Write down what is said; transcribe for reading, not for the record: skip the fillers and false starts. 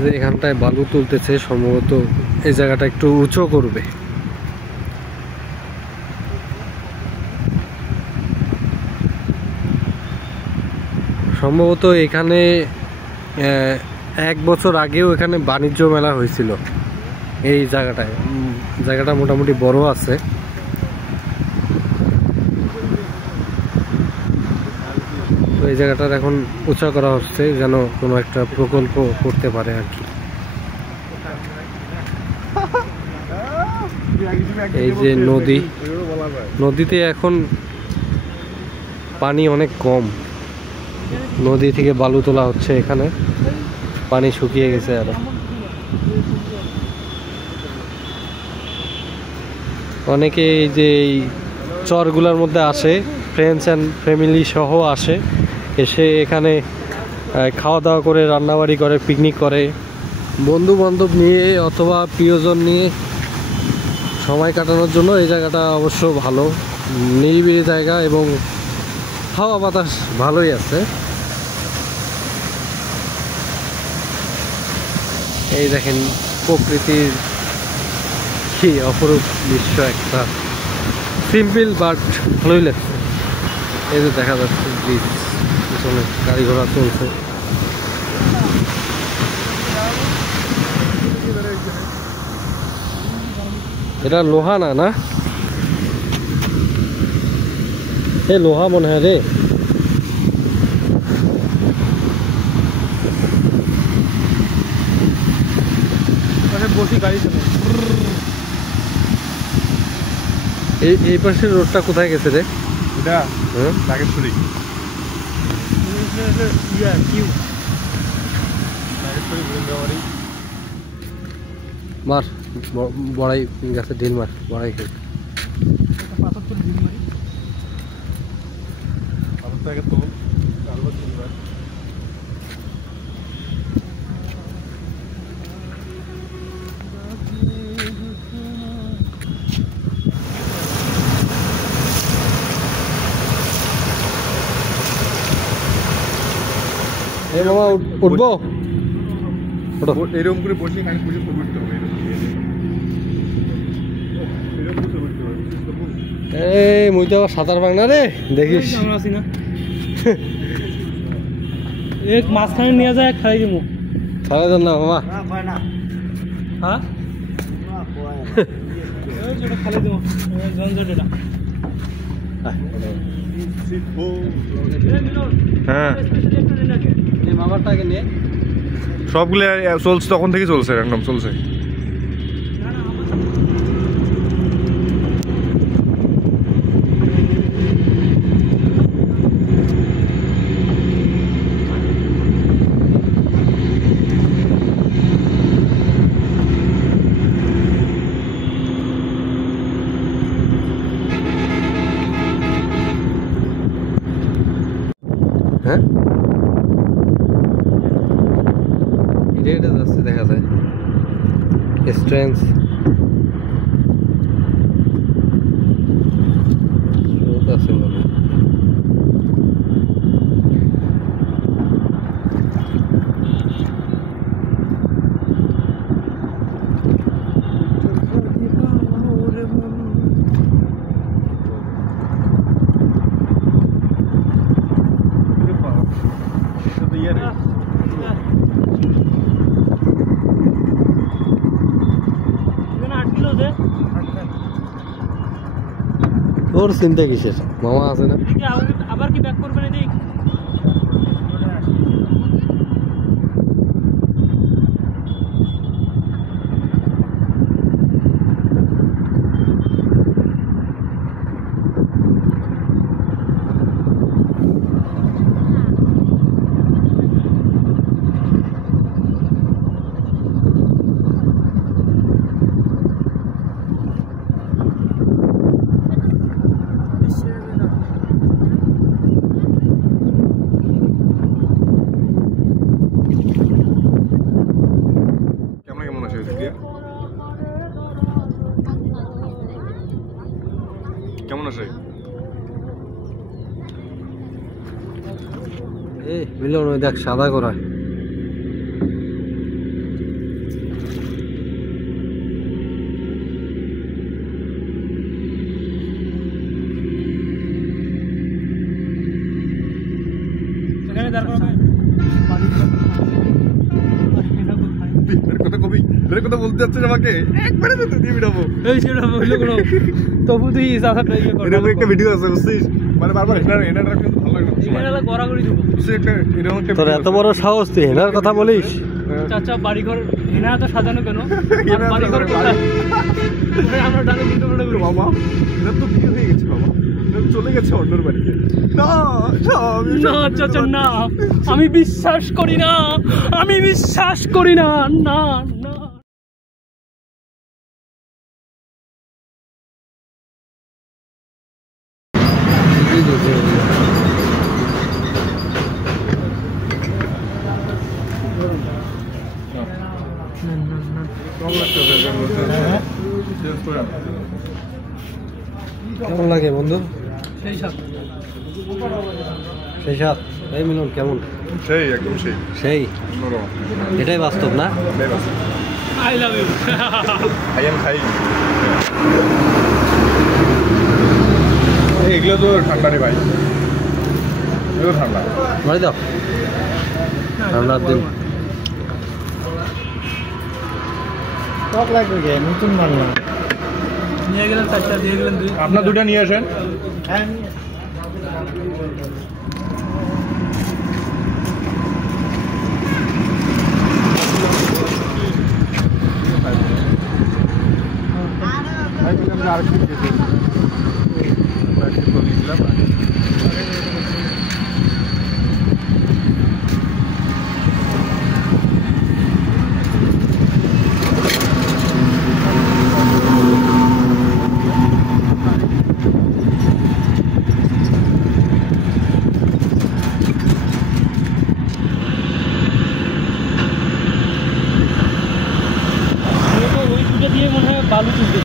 যে এখানটায় বালু তুলতেছে, সম্ভবত এই জায়গাটা একটু উঁচু করবে। সম্ভবত এখানে 1 বছর আগেও এখানে বাণিজ্য মেলা হয়েছিল এই জায়গাটায়। জায়গাটা মোটামুটি বড় আছে। তো এই জায়গাটার এখন উঁচা করা হচ্ছে যেন কোনো একটা প্রকল্প করতে পারে আর কি। এই যে নদী, নদীতে এখন পানি অনেক কম। নদী থেকে বালু তোলা হচ্ছে, এখানে পানি শুকিয়ে গেছে আরো। অনেকে এই যে এই চরগুলোর মধ্যে আসে, ফ্রেন্ডস অ্যান্ড ফ্যামিলি সহ আসে, এসে এখানে খাওয়া দাওয়া করে, রান্নাবাড়ি করে, পিকনিক করে, বন্ধু বান্ধব নিয়ে অথবা প্রিয়জন নিয়ে সময় কাটানোর জন্য এই জায়গাটা অবশ্য ভালো, নিরিবিলি জায়গা এবং হাওয়া বাতাস ভালোই আছে। এই দেখেন প্রকৃতির কি অপরূপ দৃশ্য, একটা সিম্পল বাট ভালোই লাগছে। এই যে দেখা যাচ্ছে ব্রিজ, পিছনে গাড়ি ঘোড়া চলছে। এটা লোহা না, না এ লোহা মনে হয় রে। বসি গাড়ি চলে। এই পাশের রোডটা কোথায় গেছে রে? এটা নাগেশ্বরী। মার বড়াই গাছে ঢিল মার, বড়াই খেয়ে পাথর তুলে ঢিল মারি, পাথরটাকে তোল, আলু তুলবার। এই মামা উঠবো? এরকম করে বসে খালি পুজো করতে হবে। এই মুই তো সাঁতার পাই না রে, দেখিস আমরা আছি না। এক মাঝখানে নিয়ে যায়, খাই দিব খাওয়া যান না মামা। হ্যাঁ খালি দিব ঝঞ্ঝট এটা। হ্যাঁ মামারটাকে নিয়ে সবগুলো চলছে, তখন থেকে চলছে, একদম চলছে। হ্যাঁ এটা যাচ্ছে, দেখা যায় স্ট্রেন্থ আছে বলে। তোর চিন্তা কিসের, মামা আছে না? আবার কি ব্যাক করবেন এদিক? কেমন আছে? এই মিলন ওই দেখ সাদা করা। কথা কবি এর কথা বলতে যাচ্ছিস আমাকে একবারে তো দিয়ে বিড়াবো। এই সেটা হইলো কোনো তবু তুই চাচাটা ইয়ে কর এরকম একটা ভিডিও আছে বুঝছিস, মানে বারবার এটা রাখলে তো ভালো লাগে না। এখানে গড়াগড়ি দেবো বুঝছিস একটা এরকম একটা তোর এত বড় সাহস তুই হেনার কথা বলিস? চাচা বাড়িঘর হেনা এত সাজানো কেন? হেনা এত বাড়িঘর সাজানো। কোথায়? আমরা ডানে দুটো করে বেরোবো। বাবা এটা তো বিয়ে হয়ে গেছে বাবা, এটা তো চলে গেছে অন্যর বাড়িতে। না আমি না চাচা না, আমি বিশ্বাস করি না, আমি বিশ্বাস করি না, না না। কেমন লাগে বন্ধু? সেই সাথে সেই সাত এই মিলন কেমন? সেই একদম সেই সেই অন্যরকম। এটাই বাস্তব না? I love you. I am খাই। এগুলো তো ঠান্ডা রে ভাই, এগুলো ঠান্ডা। বাড়ি দাও ঠান্ডার দিন। টক লাগবে কে নতুন মাল না। নিয়ে গেলেন চারটা, দিয়ে গেলেন দুই। আপনার দুটা নিয়ে আসেন। হ্যাঁ ওই দুটো দিয়ে মনে হয় বালু তুলতে